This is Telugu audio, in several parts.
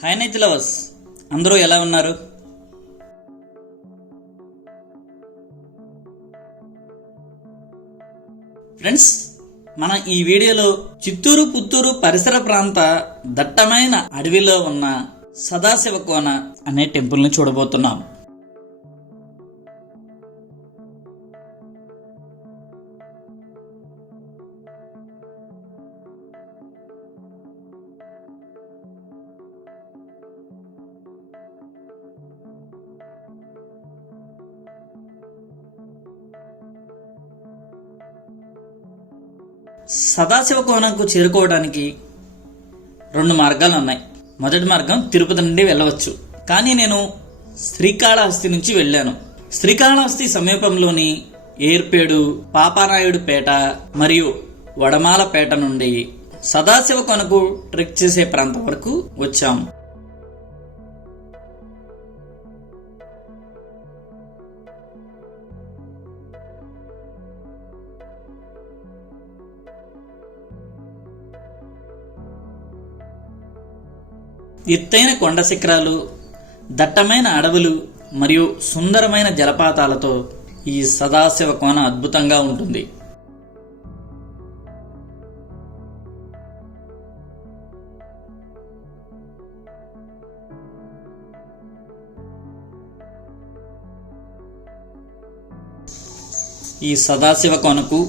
హాయ్ నైట్ లవర్స్, అందరూ ఎలా ఉన్నారు? ఫ్రెండ్స్, మనం ఈ వీడియోలో చిత్తూరు పుత్తూరు పరిసర ప్రాంత దట్టమైన అడవిలో ఉన్న సదాశివ కోన అనే టెంపుల్ని చూడబోతున్నాం. సదాశివ కోనకు చేరుకోవడానికి 2 మార్గాలు ఉన్నాయి. మొదటి మార్గం తిరుపతి నుండి వెళ్ళవచ్చు, కానీ నేను శ్రీకాళహస్తి నుంచి వెళ్ళాను. శ్రీకాళహస్తి సమీపంలోని ఏర్పేడు, పాపారాయుడుపేట మరియు వడమాలపేట నుండి సదాశివ కోనకు ట్రెక్ చేసే ప్రాంతం వరకు వచ్చాము. ఎత్తైన కొండ శిఖరాలు, దట్టమైన అడవులు మరియు సుందరమైన జలపాతాలతో ఈ సదాశివ కోన అద్భుతంగా ఉంటుంది. ఈ సదాశివ కోనకు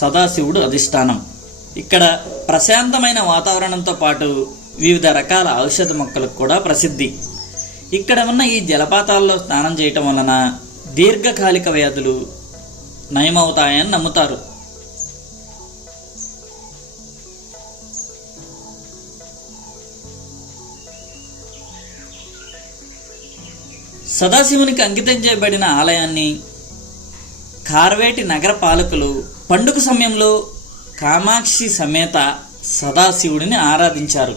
సదాశివుడు అధిష్టానం. ఇక్కడ ప్రశాంతమైన వాతావరణంతో పాటు వివిధ రకాల ఔషధ మొక్కలకు కూడా ప్రసిద్ధి. ఇక్కడ ఉన్న ఈ జలపాతాల్లో స్నానం చేయటం వలన దీర్ఘకాలిక వ్యాధులు నయమవుతాయని నమ్ముతారు. సదాశివునికి అంకితం చేయబడిన ఆలయాన్ని కార్వేటి నగర పాలకులు పండుగ సమయంలో కామాక్షి సమేత సదాశివుడిని ఆరాధించారు.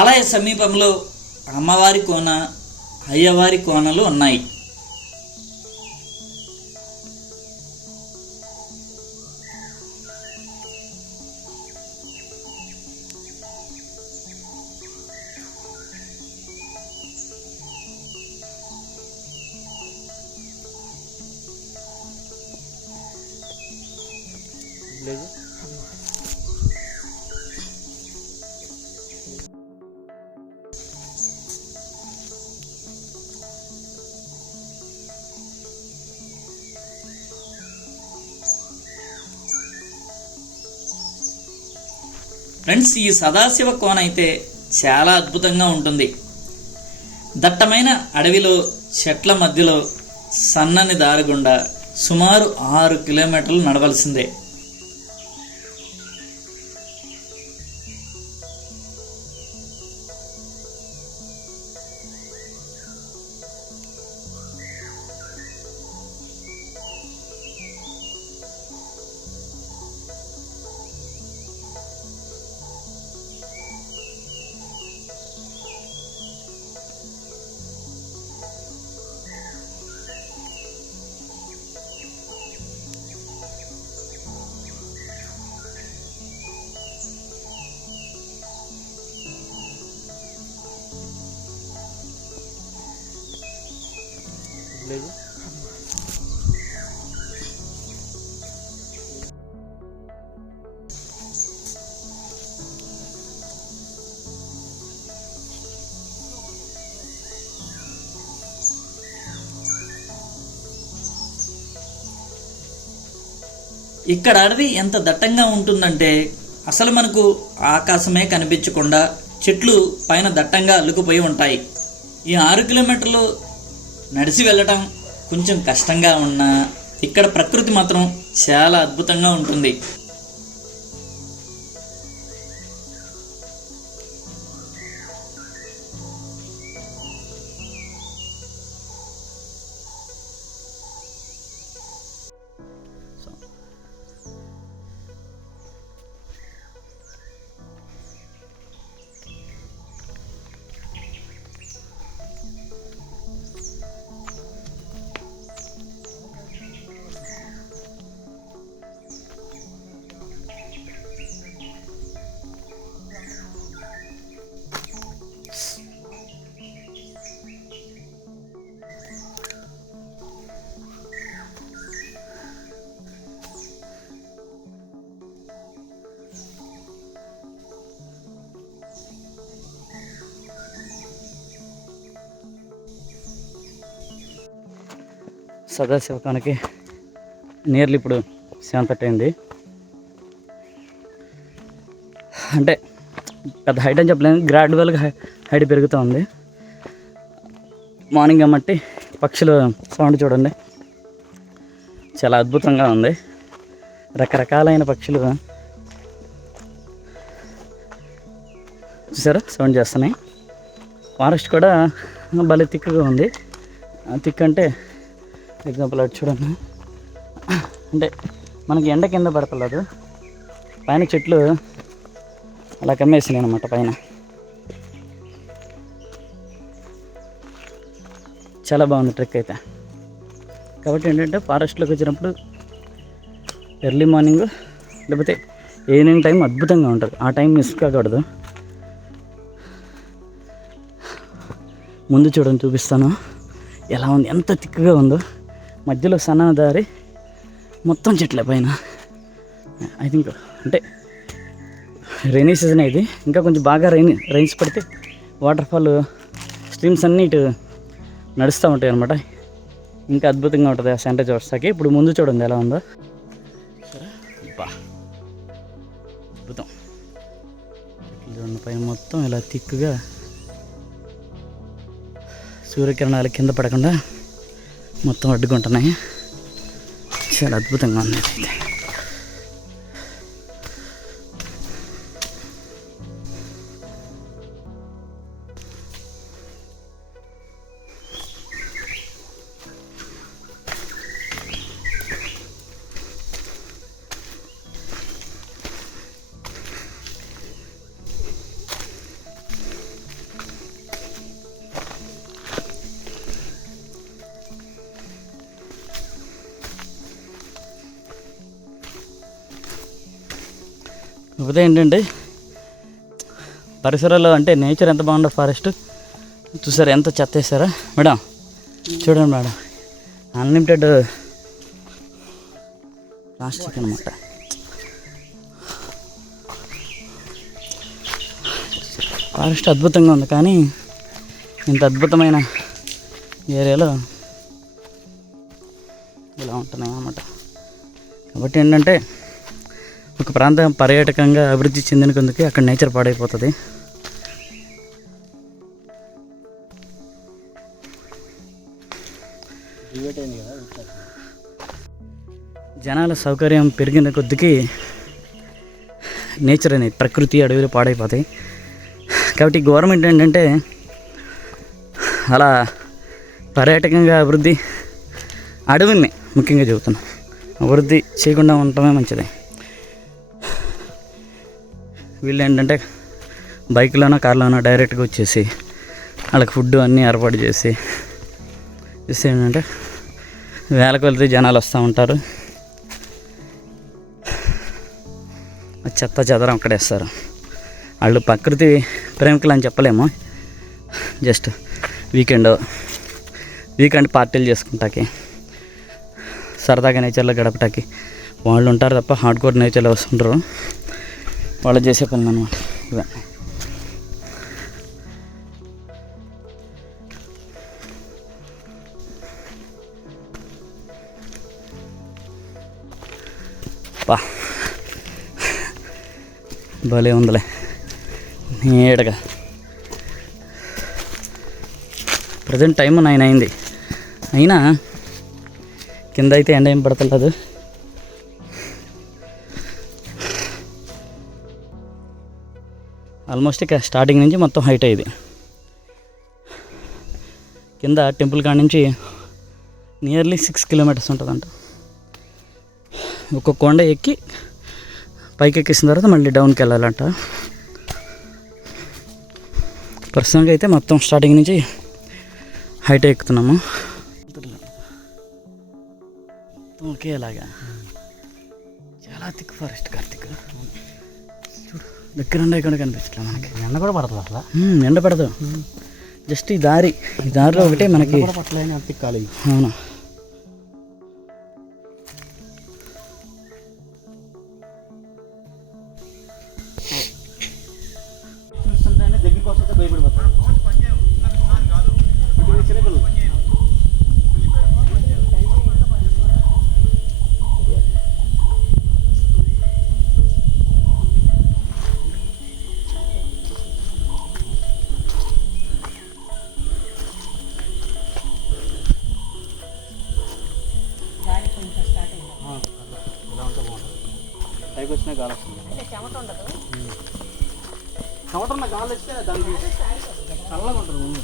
ఆలయ సమీపంలో అమ్మవారి కోన, అయ్యవారి కోనలు ఉన్నాయి. ఫ్రెండ్స్, ఈ సదాశివ కోన అయితే చాలా అద్భుతంగా ఉంటుంది. దట్టమైన అడవిలో చెట్ల మధ్యలో సన్నని దారి గుండా సుమారు 6 కిలోమీటర్లు నడవలసిందే. ఇక్కడ అడవి ఎంత దట్టంగా ఉంటుందంటే అసలు మనకు ఆకాశమే కనిపించకుండా చెట్లు పైన దట్టంగా అల్లుకుపోయి ఉంటాయి. ఈ 6 కిలోమీటర్లు నడిచి వెళ్ళటం కొంచెం కష్టంగా ఉన్నా ఇక్కడ ప్రకృతి మాత్రం చాలా అద్భుతంగా ఉంటుంది. సదాశివకానికి నియర్లీ ఇప్పుడు 7:30 అయింది. అంటే పెద్ద హైట్ అని చెప్పలేను, గ్రాడ్యువల్గా హైట్ పెరుగుతూ ఉంది. మార్నింగ్ అమ్మట్టి పక్షుల సౌండ్ చూడండి, చాలా అద్భుతంగా ఉంది. రకరకాలైన పక్షులు చూసారా సౌండ్ చేస్తున్నాయి. ఫారెస్ట్ కూడా భలే థిక్గా ఉంది. థిక్ అంటే ఎగ్జాంపుల్ అటు చూడండి, అంటే మనకి ఎండ కింద పడతలేదు, పైన చెట్లు అలా కమ్మేసినాయి అన్నమాట పైన. చాలా బాగుంది ట్రెక్ అయితే. కాబట్టి ఏంటంటే ఫారెస్ట్లోకి వచ్చినప్పుడు ఎర్లీ మార్నింగ్ లేకపోతే ఈవినింగ్ టైం అద్భుతంగా ఉంటుంది. ఆ టైం మిస్ కాకూడదు. ముందు చూడండి, చూపిస్తాను ఎలా ఉంది, ఎంత థిక్గా ఉందో. మధ్యలో సన్న దారి, మొత్తం చెట్లే పైన. ఐ థింక్ అంటే రైనీ సీజన్ ఇది, ఇంకా కొంచెం బాగా రైన్స్ పడితే వాటర్ ఫాల్ స్ట్రీమ్స్ అన్నీ ఇటు నడుస్తూ ఉంటాయి అన్నమాట. ఇంకా అద్భుతంగా ఉంటుంది ఆ సెంటర్ చూస్తాకి. ఇప్పుడు ముందు చూడండి ఎలా ఉందో. బా అద్భుతం. చూడండి పైన మొత్తం ఇలా థిక్గా సూర్యకిరణాలు కింద పడకుండా మొత్తం అడ్డుకుంటున్నాయి. చాలా అద్భుతంగా ఉంది. కాకపోతే ఏంటంటే పరిసరాల్లో అంటే నేచర్ ఎంత బాగుందో, ఫారెస్ట్ చూసారా ఎంత చెత్త వేసారా మేడం. చూడండి మేడం, అన్లిమిటెడ్ ప్లాస్టిక్ అనమాట. ఫారెస్ట్ అద్భుతంగా ఉంది, కానీ ఇంత అద్భుతమైన ఏరియాలో ఇలా ఉంటున్నాయి అన్నమాట. కాబట్టి ఏంటంటే ఒక ప్రాంతం పర్యాటకంగా అభివృద్ధి చెందిన కొందుకు అక్కడ నేచర్ పాడైపోతుంది. జనాల సౌకర్యం పెరిగిన కొద్దికి నేచర్ అనేది, ప్రకృతి, అడవులు పాడైపోతాయి. కాబట్టి గవర్నమెంట్ ఏంటంటే అలా పర్యాటకంగా అభివృద్ధి, అడవుల్ని ముఖ్యంగా చెబుతున్నాం, అభివృద్ధి చేయకుండా ఉండటమే మంచిది. వీళ్ళు ఏంటంటే బైక్లోనో కార్లోనో డైరెక్ట్గా వచ్చేసి వాళ్ళకి ఫుడ్ అన్నీ ఏర్పాటు చేసి చూస్తే ఏంటంటే వేల కొలది జనాలు వస్తూ ఉంటారు. చెత్త చెదరం అక్కడ వేస్తారు. వాళ్ళు ప్రకృతి ప్రేమికులు అని చెప్పలేము, జస్ట్ వీకెండ్ పార్టీలు చేసుకుంటాకి, సరదాగా నేచర్లో గడపటానికి వాళ్ళు ఉంటారు తప్ప హార్డ్ కోర్ నేచర్లో వస్తుంటారు. వాళ్ళు చేసే పనులు అన్నమాట ఇవన్నీ. పా భలే ఉందిలే నీట్గా. ప్రజెంట్ టైం 9 అయింది, అయినా కింద అయితే ఎండ ఏం పడతలేదు. ఆల్మోస్ట్ ఇక స్టార్టింగ్ నుంచి మొత్తం హైట్ అయ్యేది. కింద టెంపుల్ కాడ నుంచి నియర్లీ 6 కిలోమీటర్స్ ఉంటుందంట. ఒక కొండ ఎక్కి పైకి ఎక్కేసిన తర్వాత మళ్ళీ డౌన్కి వెళ్ళాలంట. ప్రస్తుతానికి అయితే మొత్తం స్టార్టింగ్ నుంచి హైట్ ఎక్కుతున్నాము. ఒకేలాగా చాలా థిక్ ఫారెస్ట్ కార్తీక్. చూడు దగ్గర ఎక్కడ కనిపించట్లేదు మనకి. ఎండ కూడా పడదు అసలు, ఎండ పడదు. జస్ట్ ఈ దారిలో ఒకటే మనకి పట్టలేదు. అవును, దగ్గరికి వస్తే భయపడిపోతారు. పైకి వచ్చినా గాలి వస్తుంది. చెమట ఉన్న గాలి వస్తే దానికి చల్లగా ఉంటుంది ముందు.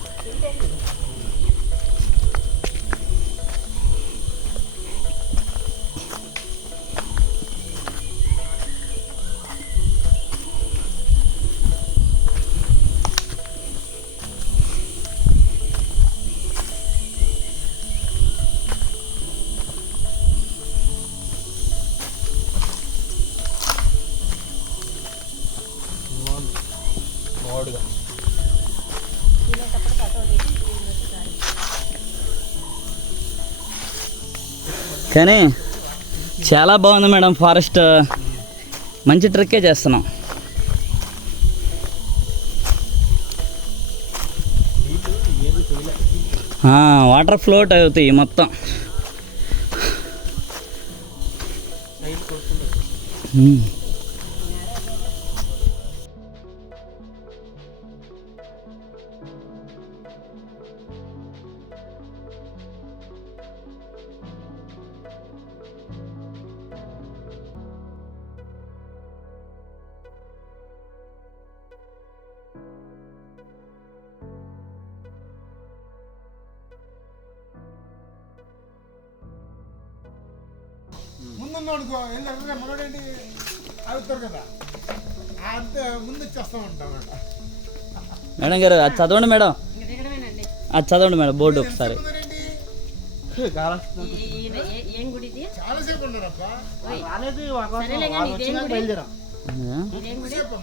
మామిడిగా కానీ చాలా బాగుంది మేడం. ఫారెస్ట్ మంచి ట్రెక్కే చేస్తున్నాం. వాటర్ ఫ్లోట్ అవుతాయి మొత్తం. ముందున్నాడుకో ఏంటంటే మనోడేంటి అవుతారు కదా అంతే ముందు వచ్చేస్తూ ఉంటామట. మేడం గారు అది చదవండి మేడం, అది చదవండి మేడం బోర్డు ఒకసారి. చాలాసేపు ఉన్నారబ్బా.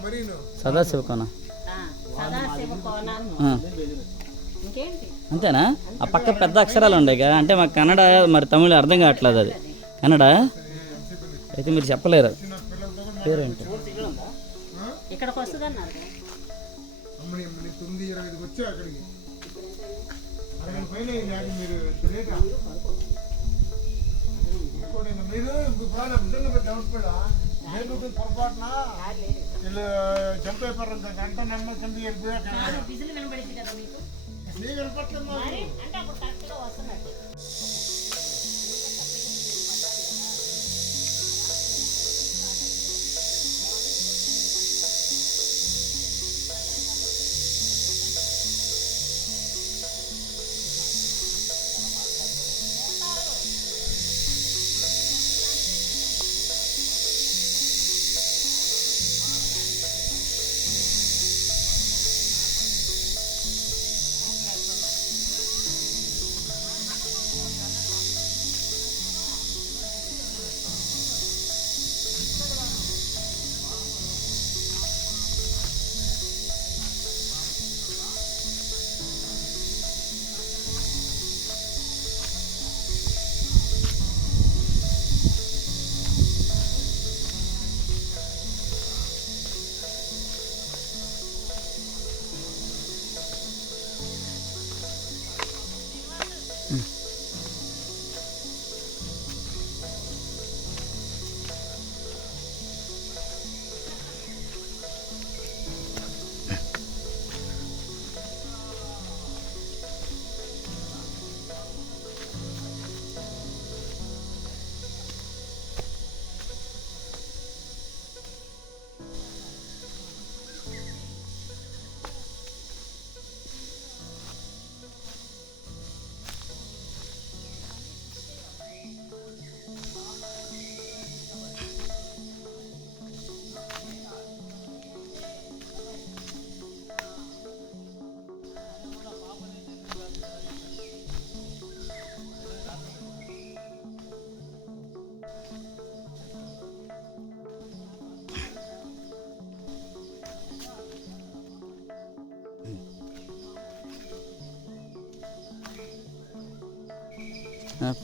మరి సదాశివకోన అంతేనా? ఆ పక్క పెద్ద అక్షరాలు ఉన్నాయి కదా, అంటే మాకు కన్నడ మరి తమిళ అర్థం కావట్లేదు. అది కన్నడ అయితే మీరు చెప్పలేరు పేరేంటి. ఇక్కడికి వస్తుందన్నారు 9:25 వచ్చా అక్కడికి. అరగంట పైన మీరు తెలియక మీరు డౌట్ కూడా నేను పొరపాటున వీళ్ళు చంపేపారు గంట నెమ్మ చంపి బిజులు వినబడింది కదా మీకు నీ వినపట్లేదు అంటే అప్పుడు కరెక్ట్గా వస్తున్నట్టు.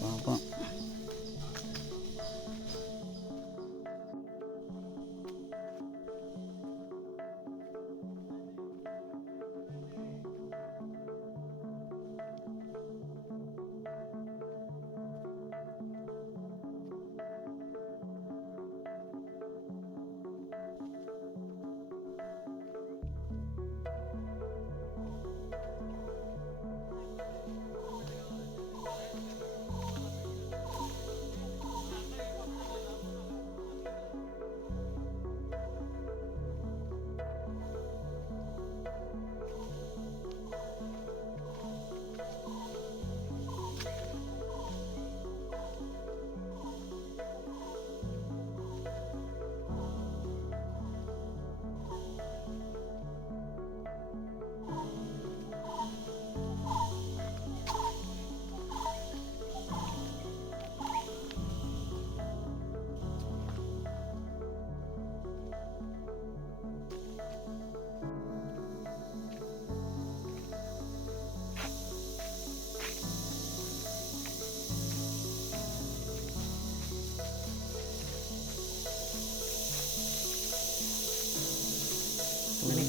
పాపం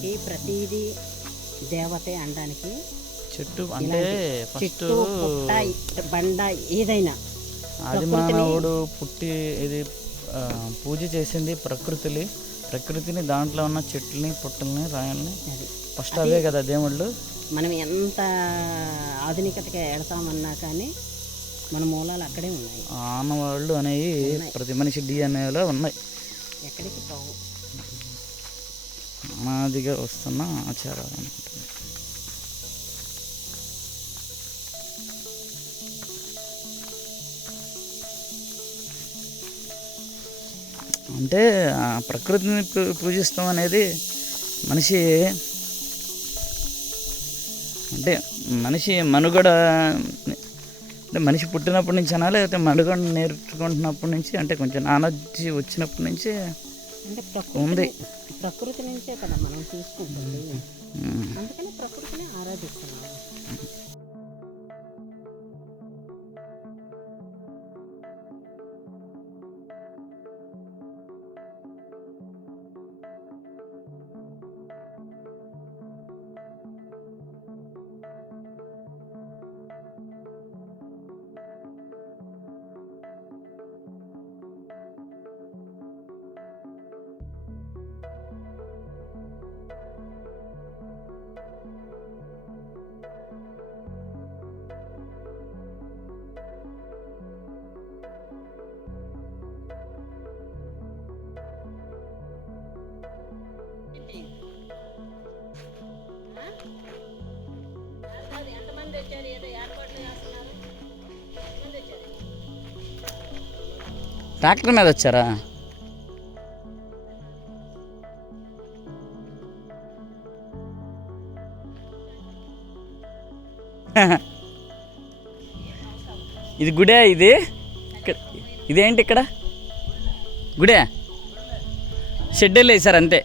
మనకి ప్రతిదీ దేవతే అనడానికి చెట్టు అంటే ఫస్ట్ చెట్టు పుట్ట బండ ఏదైనా ఆది మానవుడు పుట్టి ఇది పూజ చేసింది ప్రకృతిని దాంట్లో ఉన్న చెట్లని పుట్టల్ని రాయల్ని అది ఫస్ట్ అవే కదా దేవుళ్ళు. మనం ఎంత ఆధునికతగా ఎడతామన్నా కానీ మన మూలాలు అక్కడే ఉన్నాయి. ఆనవాళ్ళు అనేవి ప్రతి మనిషి డిఎన్ఏలో ఉన్నాయి, ఎక్కడికి పోవు. అనాదిగా వస్తున్న ఆచారాలు అనుకుంటున్నాను. అంటే ఆ ప్రకృతిని పూజిస్తాం అనేది మనిషి అంటే మనిషి మనుగడ అంటే మనిషి పుట్టినప్పటి నుంచి అనా లేకపోతే మనుగడ నేర్చుకుంటున్నప్పటి నుంచి అంటే కొంచెం నాలెడ్జ్ వచ్చినప్పటి నుంచి అంటే ఉంది. ప్రకృతి నుంచే కదా మనం తీసుకుంటుంది, అందుకని ప్రకృతిని ఆరాధిస్తున్నాం. ఎంతమంది వచ్చారు, ఏదో ఏర్పాట్లు చేస్తున్నారు, ఎంతమంది వచ్చారు? ట్రాక్టర్ మీద వచ్చారా? ఇది గుడే, ఇది ఇదేంటి ఇక్కడ గుడే? షెడ్యూల్ వేసారు అంతే.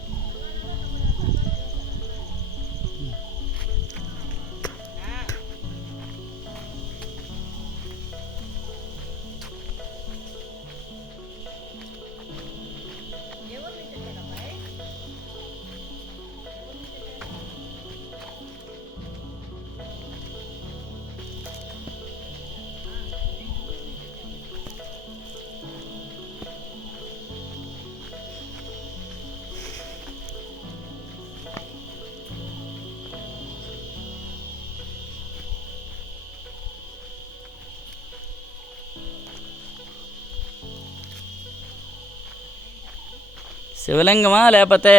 శివలింగమా లేకపోతే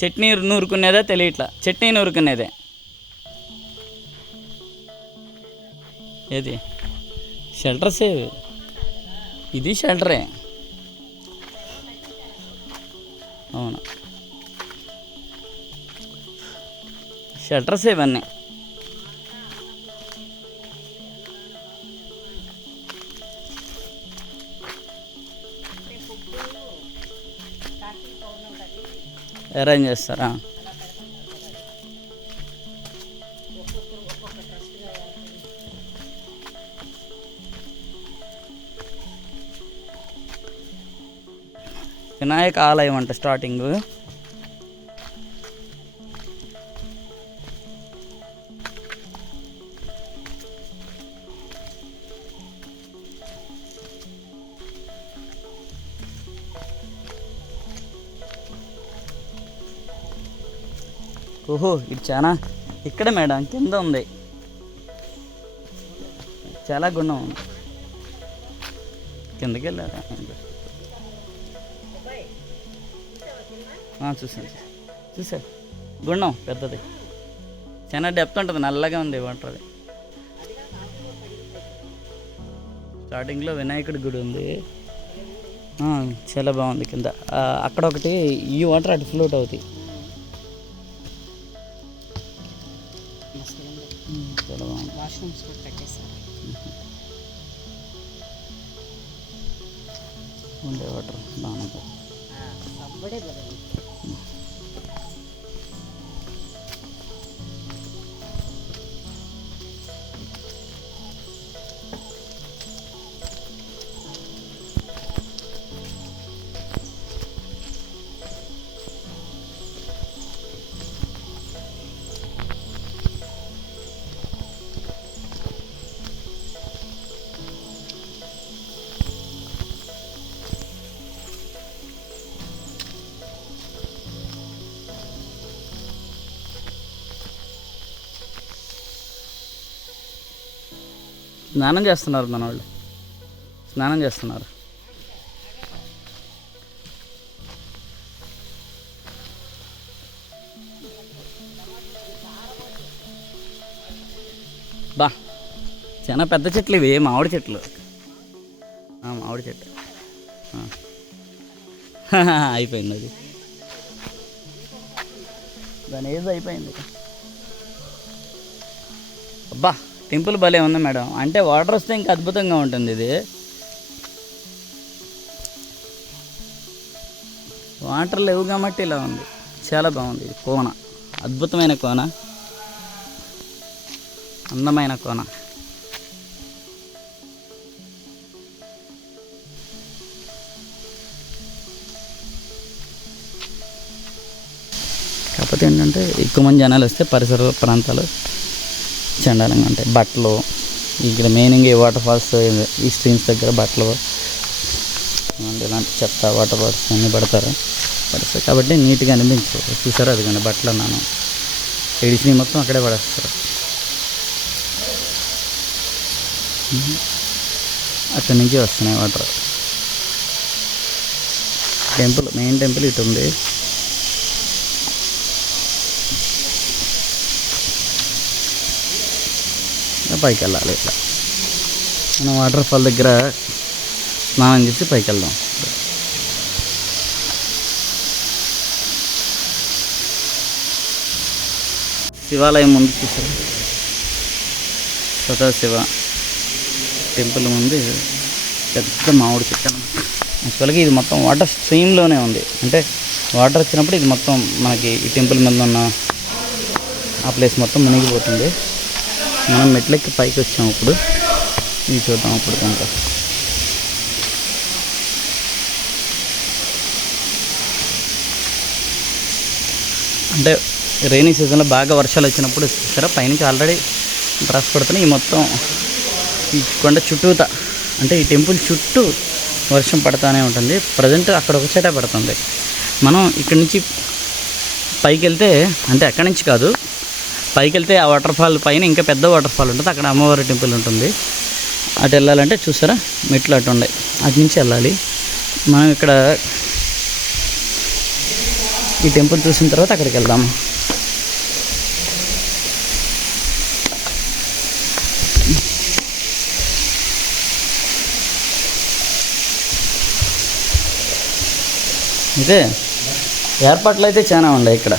చట్నీ నూరుకునేదే తెలియట్లా. చట్నీ నూరుకునేదే ఏది? షెల్టర్ సేవ్, ఇది షెల్టరే. అవును, షెల్టర్ సేవ్ అన్నీ. అరేంజ్ చేస్తారా? వినాయక ఆలయం అంట స్టార్టింగ్. ఓహో, ఇది చాలా ఇక్కడ మేడం కింద ఉంది, చాలా గుండం ఉంది. కిందకి వెళ్ళారా? చూసా గుండం పెద్దది, చాలా డెప్త్ ఉంటుంది, నల్లగా ఉంది వాటర్. అది స్టార్టింగ్లో వినాయకుడి గుడి ఉంది, చాలా బాగుంది. కింద అక్కడ ఒకటి ఈ వాటర్ అటు ఫ్లోట్ అవుతాయి. చాలా బాగుంది. వాష్రూమ్స్ కూడా పెట్టేశారు. ఉండే వాటర్ బాగుంటుంది. సబ్బడే బాగుంది. స్నానం చేస్తున్నారు మన వాళ్ళు, స్నానం చేస్తున్నారు. బా చాలా పెద్ద చెట్లు ఇవి, మామిడి చెట్లు. మామిడి చెట్టు అయిపోయింది అది, దాని ఏదో అయిపోయింది. అబ్బా టెంపుల్ భలే ఉంది మేడం. అంటే వాటర్ వస్తే ఇంకా అద్భుతంగా ఉంటుంది ఇది. వాటర్ లేవు కాబట్టి ఇలా ఉంది. చాలా బాగుంది ఇది కోన, అద్భుతమైన కోన, అందమైన కోన. కాకపోతే ఏంటంటే ఎక్కువ మంది జనాలు వస్తే పరిసర ప్రాంతాలు చండాలంగా ఉంటాయి. బట్టలు ఇక్కడ మెయిన్గా ఈ వాటర్ ఫాల్స్, ఈ స్ట్రీమ్స్ దగ్గర బట్టలు ఇలాంటి చెత్త వాటర్ ఫాల్స్ అన్నీ పడతారు కాబట్టి నీట్గా అనిపించదు. చూసారు అది కానీ బట్టలు అన్నాను, ఎడిసిని మొత్తం అక్కడే పడేస్తారు. అక్కడి నుంచి వస్తున్నాయి వాటర్. టెంపుల్, మెయిన్ టెంపుల్ ఇటు ఉంది. పైకి వెళ్ళాలి. ఇట్లా మనం వాటర్ ఫాల్ దగ్గర స్నానం చేసి పైకి వెళ్దాం. శివాలయం ముందు చూసారు, సదాశివ టెంపుల్ ముందు పెద్ద మామిడి చెట్టు అన్నమాట. యాక్చువల్గా ఇది మొత్తం వాటర్ స్ట్రీమ్లోనే ఉంది. అంటే వాటర్ వచ్చినప్పుడు ఇది మొత్తం మనకి ఈ టెంపుల్ మీద ఉన్న ఆ ప్లేస్ మొత్తం మునిగిపోతుంది. మనం మెట్లెక్కి పైకి వచ్చాము. ఇప్పుడు ఇది చూద్దాం. ఇప్పుడు కనుక అంటే రైనీ సీజన్లో బాగా వర్షాలు వచ్చినప్పుడు చూసారా పైనుంచి ఆల్రెడీ డ్రెస్ పడుతున్నాయి. ఈ మొత్తం ఈ కొండ చుట్టూతా, అంటే ఈ టెంపుల్ చుట్టూ వర్షం పడుతూనే ఉంటుంది. ప్రజెంట్ అక్కడ ఒక చోట పడుతుంది. మనం ఇక్కడి నుంచి పైకి వెళ్తే, అంటే అక్కడి నుంచి కాదు, పైకి వెళ్తే ఆ వాటర్ ఫాల్ పైన ఇంకా పెద్ద వాటర్ ఫాల్ ఉంటుంది. అక్కడ అమ్మవారి టెంపుల్ ఉంటుంది. అటు వెళ్ళాలంటే చూసారా మెట్లు అటు ఉన్నాయి, అటు నుంచి వెళ్ళాలి. మనం ఇక్కడ ఈ టెంపుల్ చూసిన తర్వాత అక్కడికి వెళ్దాము. ఇదే ఏర్పాట్లు అయితే చాలా ఉన్నాయి ఇక్కడ.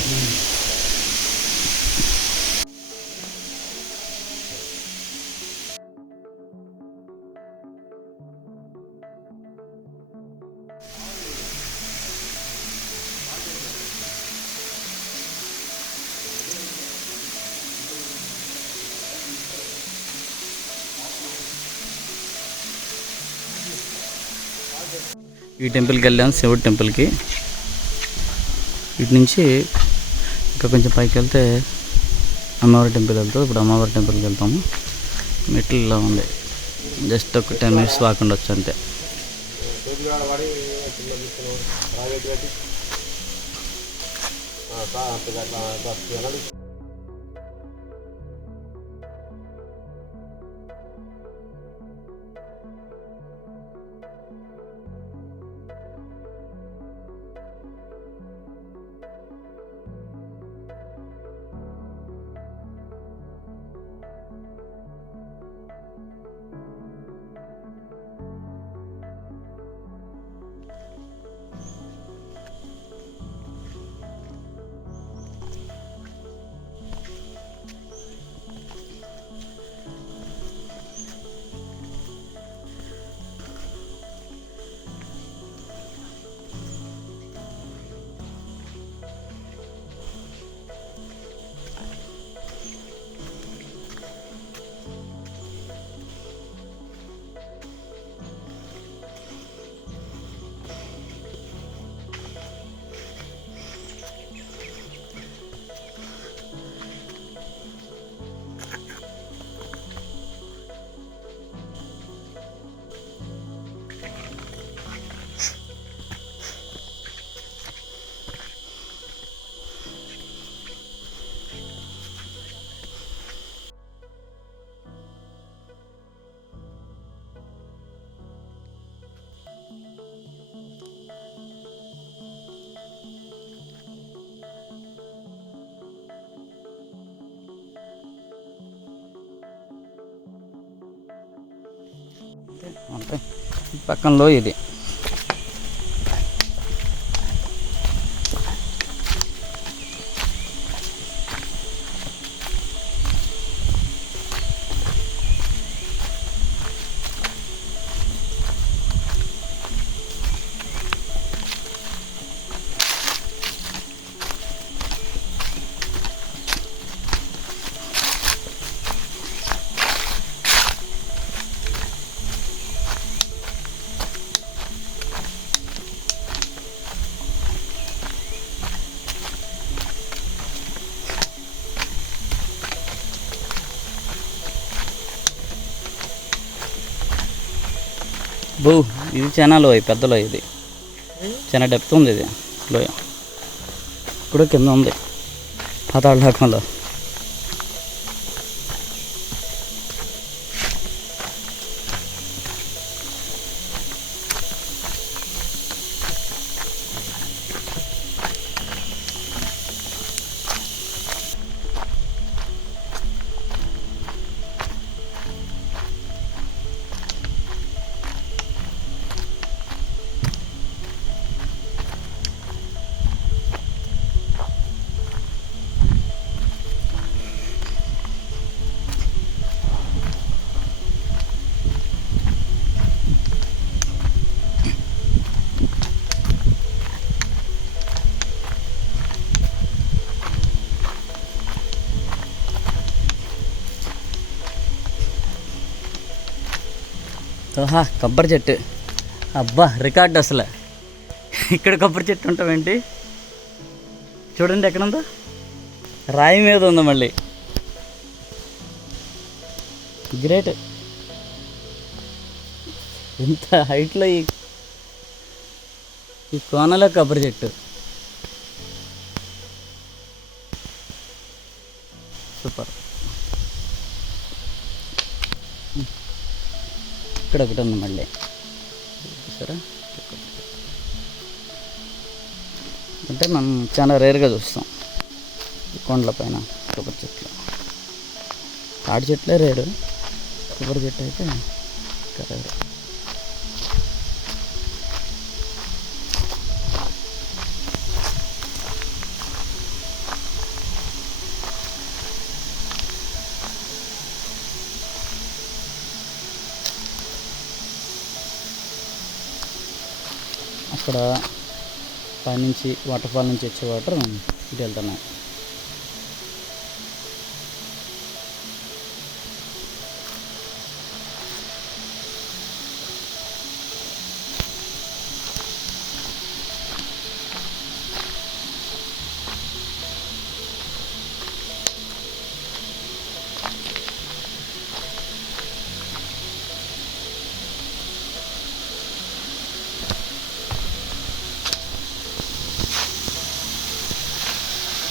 ఈ టెంపుల్కి వెళ్ళాము, శివుడి టెంపుల్కి. ఇటు నుంచి ఇంకా కొంచెం పైకి వెళ్తే అమ్మవారి టెంపుల్ వెళ్తాం. ఇప్పుడు అమ్మవారి టెంపుల్కి వెళ్తాము. మెట్లు ఇలా ఉంది, జస్ట్ ఒక 10 minutes వాక్ ఉండొచ్చు అంతే. అంటే పక్కనలో ఇది బో. ఇది చాలా లోయ, పెద్ద లోయ. ఇది చాలా డెప్త్ ఉంది. ఇది లోయ ఇప్పుడు కింద ఉంది పాతాళలోకంలో. ఓహా, కొబ్బరి చెట్టు. అబ్బా, రికార్డ్ అసలు. ఇక్కడ కొబ్బరి చెట్టు ఉంటామేంటి? చూడండి ఎక్కడ ఉందో, రాయి మీద ఉంది మళ్ళీ. గ్రేట్. ఇంత హైట్లో ఈ కోనలో కొబ్బరి చెట్టు. సూపర్. ఇక్కడ ఒకటి ఉంది మళ్ళీ, చూసారా? అంటే మనం చాలా రేర్గా చూస్తాం ఈ కొండల పైన కొబ్బరి చెట్లు. తాడి చెట్లే రేరు, కొబ్బరి చెట్టు అయితే ఇంకా రేరు. అక్కడ పైనుంచి వాటర్ ఫాల్ నుంచి వచ్చే వాటర్ ఇటు వెళ్తున్నాయి.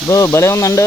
బో, భలే ఉందండు.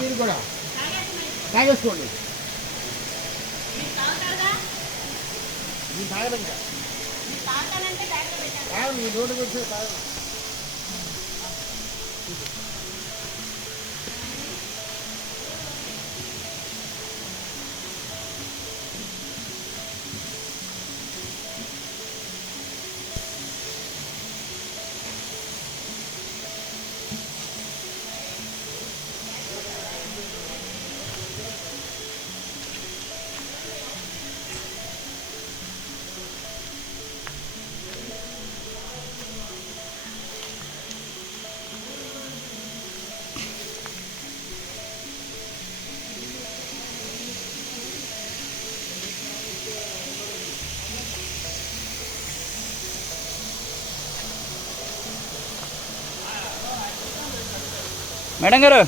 మీరు కూడా తాగేసుకోండి. మీరు తాగడం తాగండి, మీ రోడ్డు వచ్చి తాగండి. మేడం గారు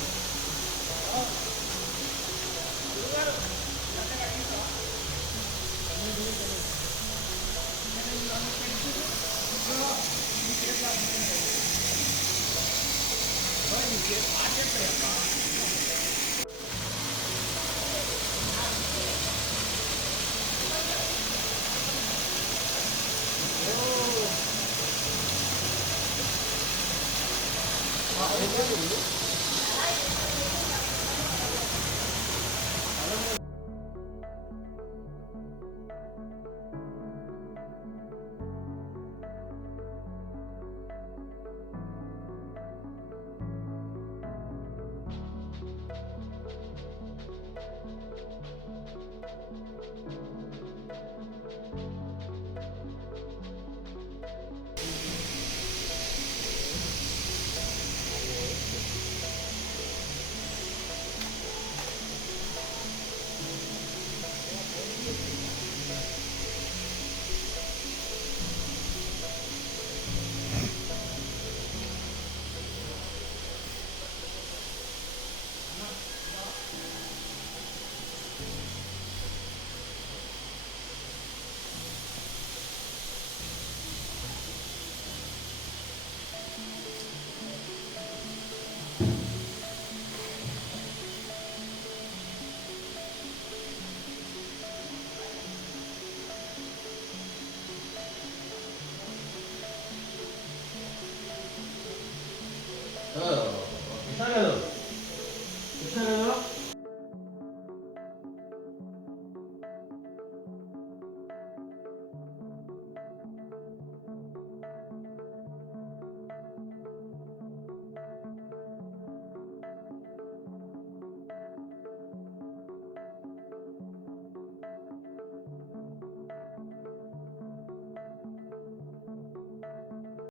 కృష్ణ గారు